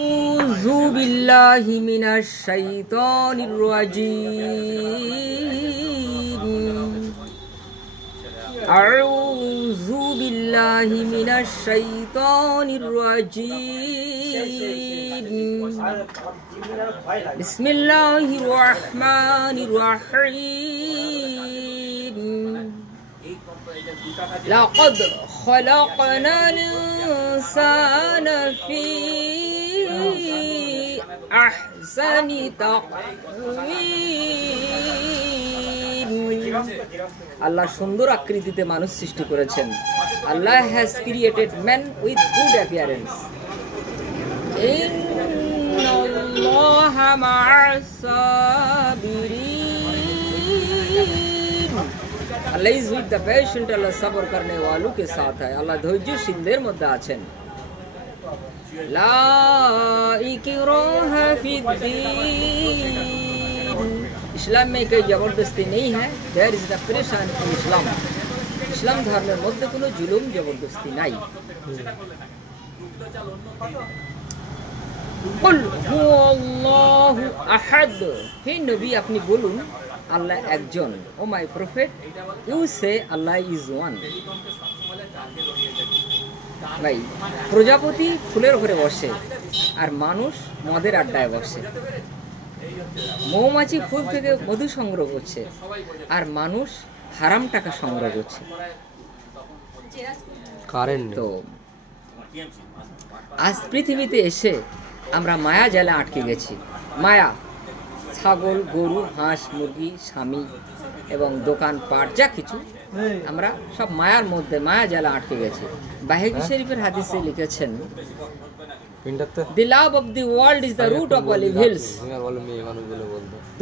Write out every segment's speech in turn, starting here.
আউযু বিল্লাহি মিনাশ শাইতানির রাজীম। আউযু বিল্লাহি মিনাশ শাইতানির রাজীম। বিসমিল্লাহির রহমানির রহিম। লাকাদ খালাকনাল ইনসানা ফি আহসানি তাকওয়িম। আল্লাহ সুন্দর আকৃতিতে মানুষ সৃষ্টি করেছেন। Allah has created man with good appearance. ইন্নাল্লাহা মা'আস সাবিরিন। Allah is with the patient. Allah সবর করনে वालों के साथ है। আল্লাহ ধৈর্যশীলদের মধ্যে আছেন। লা ইকরাহা ফিদ্দীন। ইসলাম में कोई जबरदस्ती नहीं है। देयर इज द परेशान इन इस्लाम। ইসলাম ধর্মের মধ্যে কোনো জুলুম জবরদস্তি নাই। কুল হুয়াল্লাহু আহাদ। হে নবী আপনি বলুন আল্লাহ একজন। O my prophet you say Allah is one. ভাই প্রজাপতি ফুলের উপরে বসে আর মানুষ মদের আড্ডায় বসে। মৌমাছি ফুল থেকে মধু সংগ্রহ করছে আর মানুষ হারাম টাকা সংগ্রহ করছে। তো আজ পৃথিবীতে এসে আমরা মায়া জালে আটকে গেছি। মায়া, ছাগল, গরু, হাঁস, মুরগি, স্বামী এবং দোকানপাট যা কিছু আমরা সব মায়ার মধ্যে মায়া জালে আটকে গেছি। বাহেকি শরীফের হাদিসে লিখেছেন, The love of the world is the root of all evils.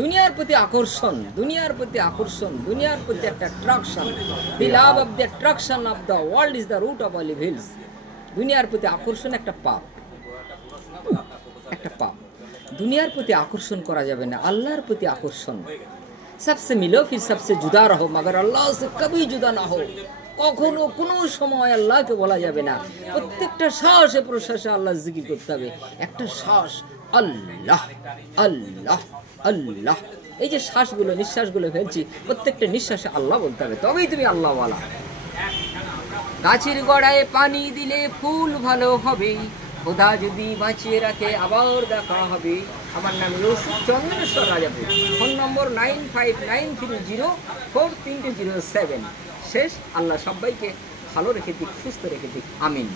দুনিয়ার প্রতি আকর্ষণ, দুনিয়ার প্রতি আকর্ষণ, দুনিয়ার প্রতি একটা attraction. The love of the attraction of the world is the root of all evils. দুনিয়ার প্রতি আকর্ষণ একটা পাপ, একটা পাপ। দুনিয়ার প্রতি আকর্ষণ করা যাবে না, আল্লাহর প্রতি আকর্ষণ। सबसे मिलो फिर सबसे जुदा रहो मगर अल्लाह से कभी जुदा ना हो। কখনো কোনো সময় আল্লাহকে বলা যাবে না। প্রত্যেকটা শ্বাসে প্রশ্বাসে আল্লাহ জিকির করতে হবে। একটা শ্বাস আল্লাহ আল্লাহ আল্লাহ। এই যে শ্বাসগুলো নিঃশ্বাসগুলো ফেলছি প্রত্যেকটা নিঃশ্বাসে আল্লাহ বলতে হবে, তবেই তুমি আল্লাহ বলা। গাছের গোড়ায় পানি দিলে ফুল ভালো হবে, খোদা যদি বাঁচিয়ে রাখে আবার দেখা হবে। আমার নাম ইউসুফ, চন্দনেশ্বর, রাজাপুর। Phone number 9593043207। শেষ। আল্লাহ সবাইকে ভালো রেখে দিক, সুস্থ রেখে দিক। আমিন।